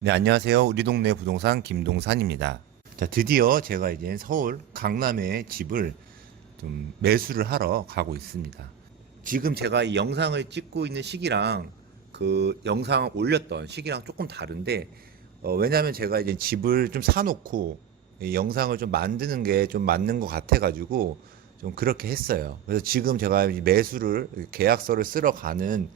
네, 안녕하세요. 우리 동네 부동산 김동산입니다. 자, 드디어 제가 이제 서울 강남에 집을 좀 매수를 하러 가고 있습니다. 지금 제가 이 영상을 찍고 있는 시기랑 그 영상 올렸던 시기랑 조금 다른데, 왜냐면 제가 이제 집을 좀 사놓고 이 영상을 좀 만드는 게 좀 맞는 것 같아가지고 좀 그렇게 했어요. 그래서 지금 제가 이 매수를, 계약서를 쓰러 가는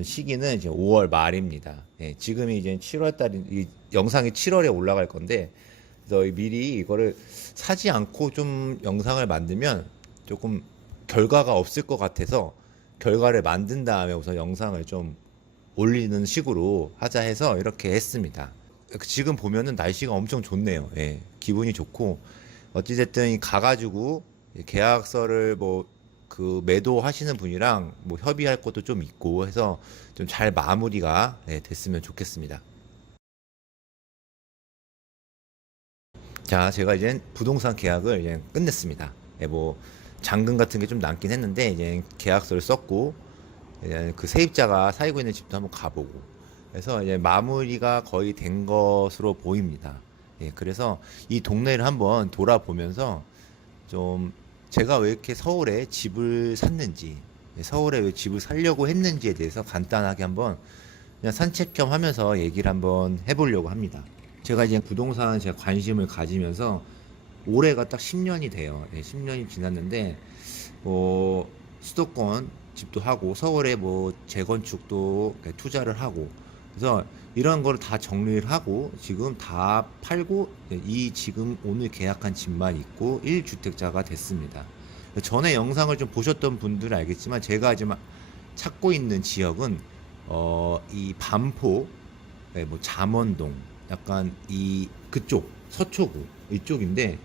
시기는 이제 5월 말입니다. 예, 지금이 이제 7월 달인, 이 영상이 7월에 올라갈 건데, 그래서 미리 이거를 사지 않고 좀 영상을 만들면 조금 결과가 없을 것 같아서 결과를 만든 다음에 우선 영상을 좀 올리는 식으로 하자 해서 이렇게 했습니다. 지금 보면은 날씨가 엄청 좋네요. 예, 기분이 좋고, 어찌됐든 가가지고 계약서를 뭐 그 매도하시는 분이랑 뭐 협의할 것도 좀 있고 해서 좀 잘 마무리가 됐으면 좋겠습니다. 자, 제가 이제 부동산 계약을 이제 끝냈습니다. 뭐 잔금 같은 게 좀 남긴 했는데 이제 계약서를 썼고, 이제 그 세입자가 살고 있는 집도 한번 가보고 그래서 이제 마무리가 거의 된 것으로 보입니다. 예, 그래서 이 동네를 한번 돌아보면서 좀 제가 왜 이렇게 서울에 집을 샀는지, 서울에 왜 집을 살려고 했는지에 대해서 간단하게 한번 그냥 산책 겸 하면서 얘기를 한번 해보려고 합니다. 제가 이제 부동산 제가 관심을 가지면서 올해가 딱 10년이 돼요. 예, 10년이 지났는데 뭐 수도권 집도 하고 서울에 뭐 재건축도 투자를 하고 그래서 이런 거를 다 정리를 하고 지금 다 팔고 이 지금 오늘 계약한 집만 있고 1주택자가 됐습니다. 전에 영상을 좀 보셨던 분들은 알겠지만 제가 지금 찾고 있는 지역은 이 반포, 뭐 잠원동, 약간 이 그쪽 서초구 이쪽인데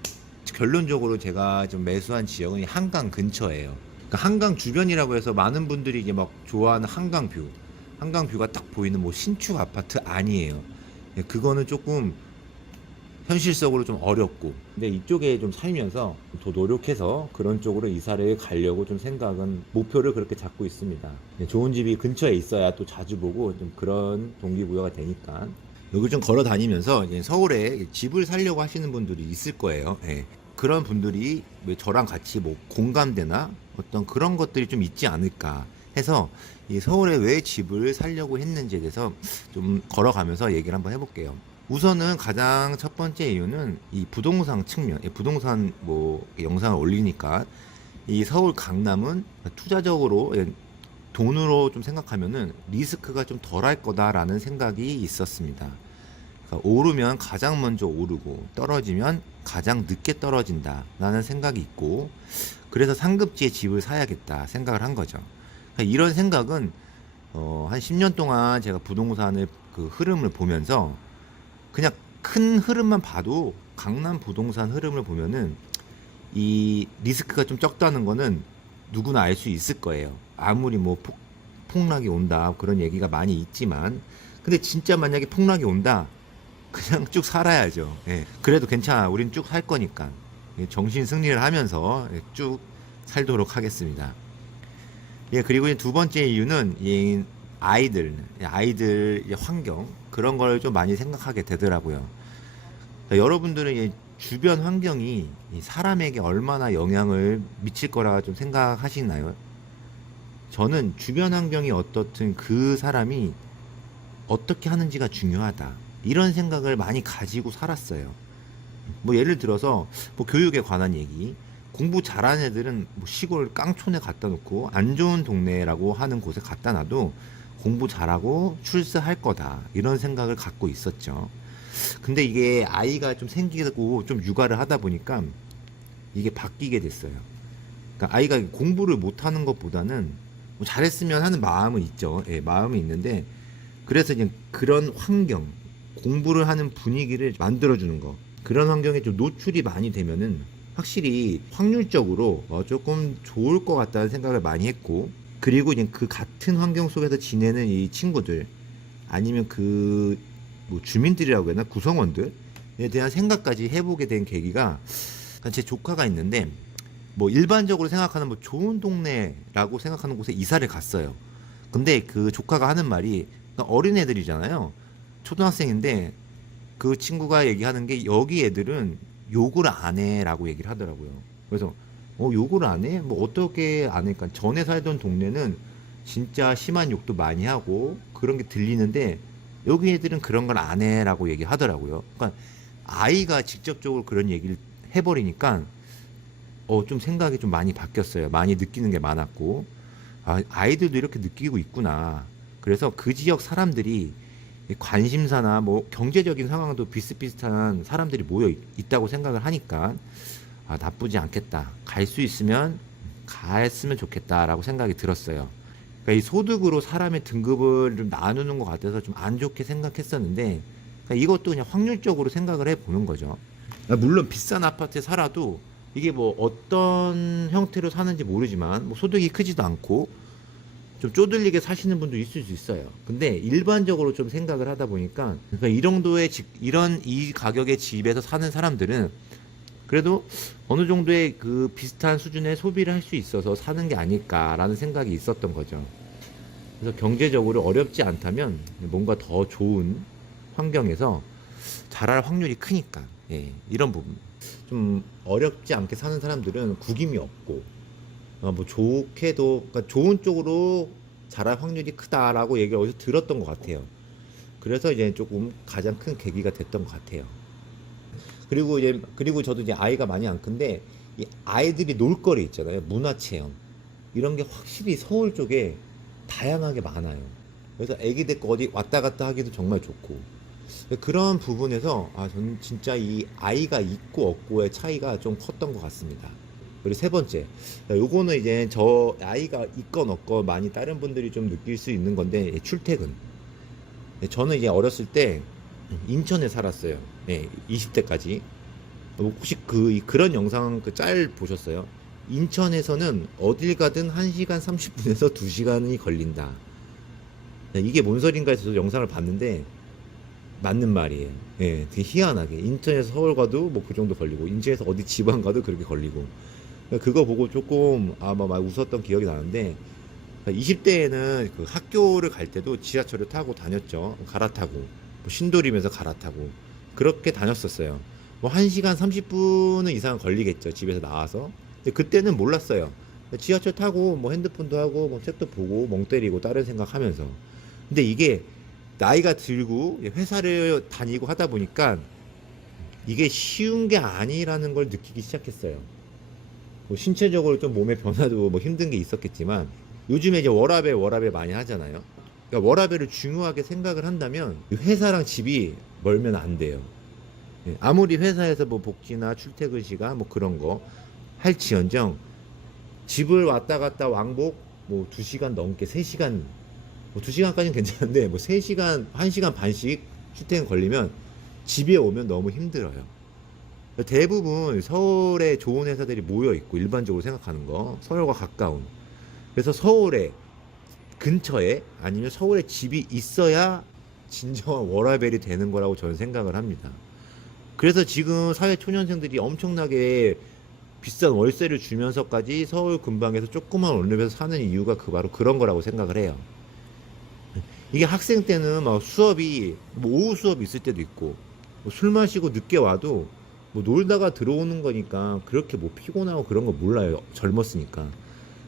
결론적으로 제가 좀 매수한 지역은 이 한강 근처예요. 그러니까 한강 주변이라고 해서 많은 분들이 이제 막 좋아하는 한강뷰, 한강뷰가 딱 보이는 뭐 신축 아파트 아니에요. 예, 그거는 조금 현실적으로 좀 어렵고, 근데 이쪽에 좀 살면서 더 노력해서 그런 쪽으로 이사를 가려고 좀 생각은 목표를 그렇게 잡고 있습니다. 예, 좋은 집이 근처에 있어야 또 자주 보고 좀 그런 동기부여가 되니까 여기 좀 걸어 다니면서 서울에 집을 살려고 하시는 분들이 있을 거예요. 예. 그런 분들이 왜 저랑 같이 뭐 공감대나 어떤 그런 것들이 좀 있지 않을까 해서 이 서울에 왜 집을 살려고 했는지에 대해서 좀 걸어가면서 얘기를 한번 해볼게요. 우선은 가장 첫 번째 이유는 이 부동산 측면, 부동산 뭐 영상을 올리니까 이 서울 강남은 투자적으로 돈으로 좀 생각하면은 리스크가 좀 덜할 거다라는 생각이 있었습니다. 그러니까 오르면 가장 먼저 오르고 떨어지면 가장 늦게 떨어진다라는 생각이 있고, 그래서 상급지에 집을 사야겠다 생각을 한 거죠. 그러니까 이런 생각은 한 10년 동안 제가 부동산의 그 흐름을 보면서 그냥 큰 흐름만 봐도 강남 부동산 흐름을 보면은 이 리스크가 좀 적다는 거는 누구나 알 수 있을 거예요. 아무리 뭐 폭락이 온다 그런 얘기가 많이 있지만, 근데 진짜 만약에 폭락이 온다 그냥 쭉 살아야죠. 예. 그래도 괜찮아. 우린 쭉 살 거니까. 예, 정신 승리를 하면서 쭉 살도록 하겠습니다. 예, 그리고 두 번째 이유는 아이들 환경 그런 걸 좀 많이 생각하게 되더라고요. 그러니까 여러분들은 주변 환경이 사람에게 얼마나 영향을 미칠 거라 좀 생각하시나요? 저는 주변 환경이 어떻든 그 사람이 어떻게 하는지가 중요하다. 이런 생각을 많이 가지고 살았어요. 뭐 예를 들어서 뭐 교육에 관한 얘기. 공부 잘하는 애들은 뭐 시골 깡촌에 갖다 놓고 안 좋은 동네라고 하는 곳에 갖다 놔도 공부 잘하고 출세할 거다. 이런 생각을 갖고 있었죠. 근데 이게 아이가 좀 생기고 좀 육아를 하다 보니까 이게 바뀌게 됐어요. 그러니까 아이가 공부를 못하는 것보다는 뭐 잘했으면 하는 마음은 있죠. 예, 마음은 있는데 그래서 이제 그런 환경, 공부를 하는 분위기를 만들어주는 거, 그런 환경에 좀 노출이 많이 되면은 확실히 확률적으로 조금 좋을 것 같다는 생각을 많이 했고, 그리고 이제 그 같은 환경 속에서 지내는 이 친구들 아니면 그 뭐 주민들이라고 해야 되나 구성원들에 대한 생각까지 해보게 된 계기가, 제 조카가 있는데 뭐 일반적으로 생각하는 뭐 좋은 동네라고 생각하는 곳에 이사를 갔어요. 근데 그 조카가 하는 말이, 그러니까 어린애들이잖아요. 초등학생인데 그 친구가 얘기하는 게 여기 애들은 욕을 안 해라고 얘기를 하더라고요. 그래서 욕을 안 해? 뭐 어떻게 안 해? 그러니까 전에 살던 동네는 진짜 심한 욕도 많이 하고 그런 게 들리는데 여기 애들은 그런 걸 안 해라고 얘기하더라고요. 그러니까 아이가 직접적으로 그런 얘기를 해버리니까 좀 생각이 좀 많이 바뀌었어요. 많이 느끼는 게 많았고 아이들도 이렇게 느끼고 있구나. 그래서 그 지역 사람들이 관심사나 뭐 경제적인 상황도 비슷비슷한 사람들이 모여 있다고 생각을 하니까 나쁘지 않겠다. 갈 수 있으면 갔으면 좋겠다라고 생각이 들었어요. 그러니까 이 소득으로 사람의 등급을 좀 나누는 것 같아서 좀 안 좋게 생각했었는데 그러니까 이것도 그냥 확률적으로 생각을 해보는 거죠. 물론 비싼 아파트에 살아도 이게 뭐 어떤 형태로 사는지 모르지만 뭐 소득이 크지도 않고 좀 쪼들리게 사시는 분도 있을 수 있어요. 근데 일반적으로 좀 생각을 하다 보니까 그러니까 이 정도의 이런 이 가격의 집에서 사는 사람들은 그래도 어느 정도의 그 비슷한 수준의 소비를 할 수 있어서 사는 게 아닐까라는 생각이 있었던 거죠. 그래서 경제적으로 어렵지 않다면 뭔가 더 좋은 환경에서 자랄 확률이 크니까 이런 부분 좀 어렵지 않게 사는 사람들은 구김이 없고 뭐 좋게도 그러니까 좋은 쪽으로 자랄 확률이 크다라고 얘기를 어디서 들었던 것 같아요. 그래서 이제 조금 가장 큰 계기가 됐던 것 같아요. 그리고 저도 이제 아이가 많이 안 큰데 이 아이들이 놀거리 있잖아요. 문화체험 이런 게 확실히 서울 쪽에 다양하게 많아요. 그래서 애기 데리고 어디 왔다 갔다 하기도 정말 좋고 그런 부분에서 저는 진짜 이 아이가 있고 없고의 차이가 좀 컸던 것 같습니다. 그리고 세 번째, 요거는 이제 저 아이가 있건 없건 많이 다른 분들이 좀 느낄 수 있는 건데 출퇴근. 저는 이제 어렸을 때 인천에 살았어요. 20대까지. 혹시 그런 영상 그 짤 보셨어요? 인천에서는 어딜 가든 1시간 30분에서 2시간이 걸린다. 이게 뭔 소린가 해서 영상을 봤는데 맞는 말이에요. 되게 희한하게 인천에서 서울 가도 뭐 그 정도 걸리고 인천에서 어디 지방 가도 그렇게 걸리고 그거 보고 조금 막 웃었던 기억이 나는데 20대에는 그 학교를 갈 때도 지하철을 타고 다녔죠. 갈아타고 뭐 신도림에서 갈아타고 그렇게 다녔었어요. 뭐 1시간 30분은 이상 걸리겠죠. 집에서 나와서. 근데 그때는 몰랐어요. 지하철 타고 뭐 핸드폰도 하고 뭐 책도 보고 멍 때리고 다른 생각하면서. 근데 이게 나이가 들고 회사를 다니고 하다 보니까 이게 쉬운 게 아니라는 걸 느끼기 시작했어요. 뭐 신체적으로 좀 몸의 변화도 뭐 힘든 게 있었겠지만 요즘에 이제 워라밸 많이 하잖아요. 그러니까 워라밸을 중요하게 생각을 한다면 회사랑 집이 멀면 안 돼요. 아무리 회사에서 뭐 복지나 출퇴근 시간 뭐 그런 거 할지언정 집을 왔다 갔다 왕복 뭐 2시간 넘게 3시간 뭐 2시간까지는 괜찮은데 뭐 3시간 1시간 반씩 출퇴근 걸리면 집에 오면 너무 힘들어요. 대부분 서울에 좋은 회사들이 모여 있고 일반적으로 생각하는 거 서울과 가까운 그래서 서울에 근처에 아니면 서울에 집이 있어야 진정한 워라밸이 되는 거라고 저는 생각을 합니다. 그래서 지금 사회 초년생들이 엄청나게 비싼 월세를 주면서까지 서울 근방에서 조그만 원룸에서 사는 이유가 바로 그런 거라고 생각을 해요. 이게 학생 때는 막 수업이 뭐 오후 수업이 있을 때도 있고 뭐술 마시고 늦게 와도 뭐 놀다가 들어오는 거니까 그렇게 뭐 피곤하고 그런 거 몰라요. 젊었으니까.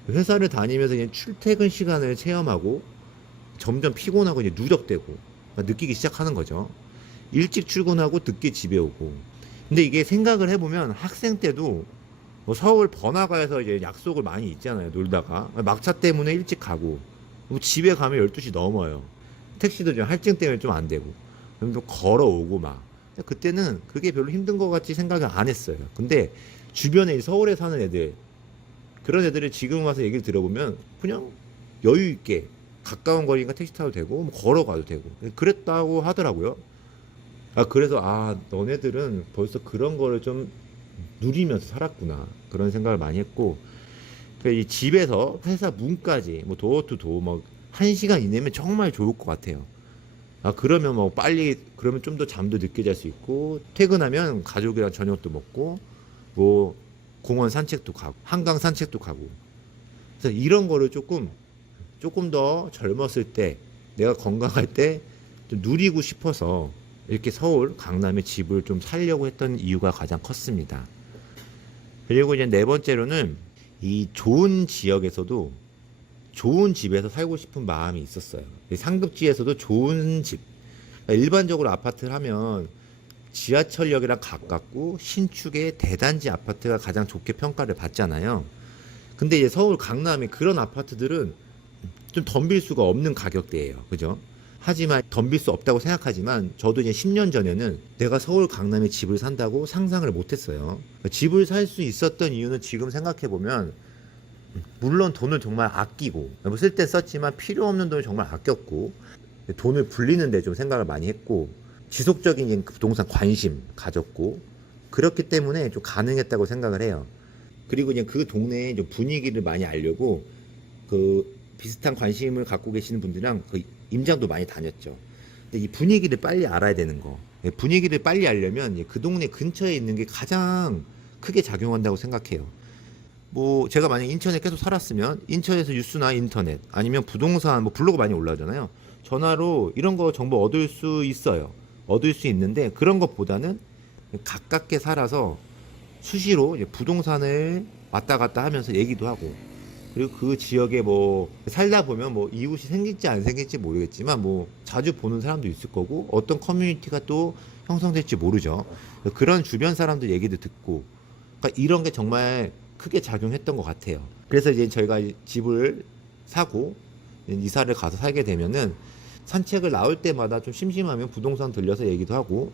회사를 다니면서 이제 출퇴근 시간을 체험하고 점점 피곤하고 이제 누적되고 느끼기 시작하는 거죠. 일찍 출근하고 늦게 집에 오고. 근데 이게 생각을 해보면 학생 때도 뭐 서울 번화가에서 이제 약속을 많이 있잖아요. 놀다가 막차 때문에 일찍 가고 뭐 집에 가면 12시 넘어요. 택시도 좀 할증 때문에 좀 안 되고 그럼 또 걸어오고 막 그때는 그게 별로 힘든 것 같이 생각을 안 했어요. 근데 주변에 서울에 사는 애들 그런 애들이 지금 와서 얘기를 들어보면 그냥 여유 있게 가까운 거리니까 택시 타도 되고 뭐 걸어가도 되고 그랬다고 하더라고요. 그래서 너네들은 벌써 그런 거를 좀 누리면서 살았구나 그런 생각을 많이 했고 이 집에서 회사 문까지 뭐 도어 투 도어 뭐 1시간 이내면 정말 좋을 것 같아요. 그러면 뭐 빨리 그러면 좀 더 잠도 늦게 잘 수 있고 퇴근하면 가족이랑 저녁도 먹고 뭐 공원 산책도 가고 한강 산책도 가고 그래서 이런 거를 조금 더 젊었을 때 내가 건강할 때 좀 누리고 싶어서 이렇게 서울, 강남에 집을 좀 살려고 했던 이유가 가장 컸습니다. 그리고 이제 네 번째로는 이 좋은 지역에서도 좋은 집에서 살고 싶은 마음이 있었어요. 상급지에서도 좋은 집. 그러니까 일반적으로 아파트를 하면 지하철역이랑 가깝고 신축의 대단지 아파트가 가장 좋게 평가를 받잖아요. 근데 이제 서울 강남의 그런 아파트들은 좀 덤빌 수가 없는 가격대예요. 그죠? 하지만 덤빌 수 없다고 생각하지만 저도 이제 10년 전에는 내가 서울 강남에 집을 산다고 상상을 못 했어요. 집을 살 수 있었던 이유는 지금 생각해 보면 물론 돈을 정말 아끼고 뭐 쓸 때 썼지만 필요 없는 돈을 정말 아꼈고 돈을 불리는데 좀 생각을 많이 했고 지속적인 부동산 관심 가졌고 그렇기 때문에 좀 가능했다고 생각을 해요. 그리고 이제 그 동네의 좀 분위기를 많이 알려고 그 비슷한 관심을 갖고 계시는 분들이랑 그 임장도 많이 다녔죠. 근데 이 분위기를 빨리 알아야 되는 거. 분위기를 빨리 알려면 그 동네 근처에 있는 게 가장 크게 작용한다고 생각해요. 뭐 제가 만약 인천에 계속 살았으면 인천에서 뉴스나 인터넷 아니면 부동산 뭐 블로그 많이 올라오잖아요. 전화로 이런 거 정보 얻을 수 있어요. 얻을 수 있는데 그런 것보다는 가깝게 살아서 수시로 이제 부동산을 왔다 갔다 하면서 얘기도 하고 그리고 그 지역에 뭐 살다 보면 뭐 이웃이 생길지 안 생길지 모르겠지만 뭐 자주 보는 사람도 있을 거고 어떤 커뮤니티가 또 형성될지 모르죠. 그런 주변 사람들 얘기도 듣고 그러니까 이런 게 정말 크게 작용했던 것 같아요. 그래서 이제 저희가 집을 사고 이사를 가서 살게 되면은 산책을 나올 때마다 좀 심심하면 부동산 들려서 얘기도 하고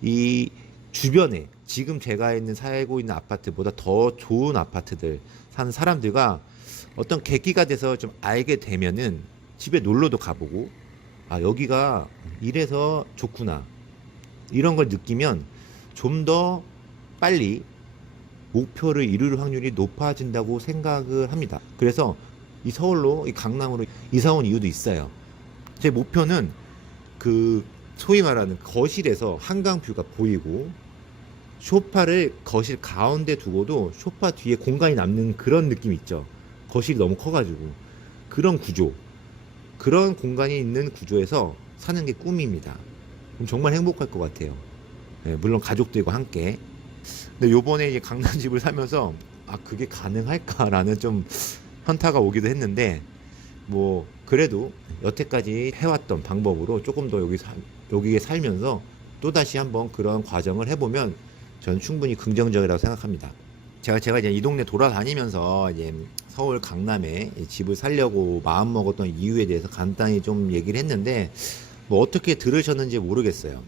이 주변에 지금 제가 있는 살고 있는 아파트보다 더 좋은 아파트들 사는 사람들과 어떤 계기가 돼서 좀 알게 되면은 집에 놀러도 가보고 아 여기가 이래서 좋구나 이런 걸 느끼면 좀 더 빨리 목표를 이룰 확률이 높아진다고 생각을 합니다. 그래서 이 서울로 이 강남으로 이사 온 이유도 있어요. 제 목표는 그 소위 말하는 거실에서 한강뷰가 보이고 소파를 거실 가운데 두고도 소파 뒤에 공간이 남는 그런 느낌 있죠. 거실이 너무 커가지고 그런 구조, 그런 공간이 있는 구조에서 사는 게 꿈입니다. 그럼 정말 행복할 것 같아요. 네, 물론 가족들과 함께. 근데 요번에 이제 강남집을 사면서 아 그게 가능할까라는 좀 현타가 오기도 했는데 뭐 그래도 여태까지 해왔던 방법으로 조금 더 여기에 살면서 또다시 한번 그런 과정을 해보면 저는 충분히 긍정적이라고 생각합니다. 제가 이제 이 동네 돌아다니면서 이제 서울 강남에 집을 살려고 마음먹었던 이유에 대해서 간단히 좀 얘기를 했는데 뭐 어떻게 들으셨는지 모르겠어요.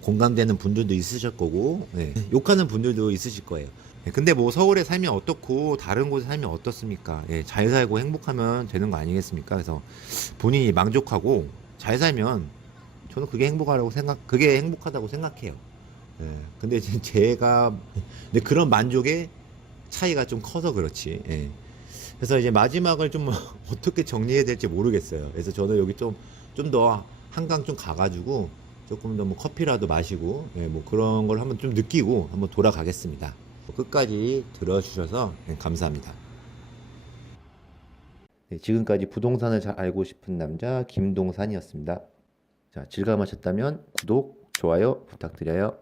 공감되는 분들도 있으실 거고 욕하는 분들도 있으실 거예요. 근데 뭐 서울에 살면 어떻고 다른 곳에 살면 어떻습니까? 잘 살고 행복하면 되는 거 아니겠습니까? 그래서 본인이 만족하고 잘 살면 저는 그게 행복하다고 생각해요. 근데 제가 근데 그런 만족의 차이가 좀 커서 그렇지. 그래서 이제 마지막을 좀 어떻게 정리해야 될지 모르겠어요. 그래서 저는 여기 좀 더 한강 좀 가가지고 조금 더 뭐 커피라도 마시고 뭐 그런 걸 한번 좀 느끼고 한번 돌아가겠습니다. 끝까지 들어주셔서 감사합니다. 네, 지금까지 부동산을 잘 알고 싶은 남자 김동산이었습니다. 자, 즐거우셨다면 구독, 좋아요 부탁드려요.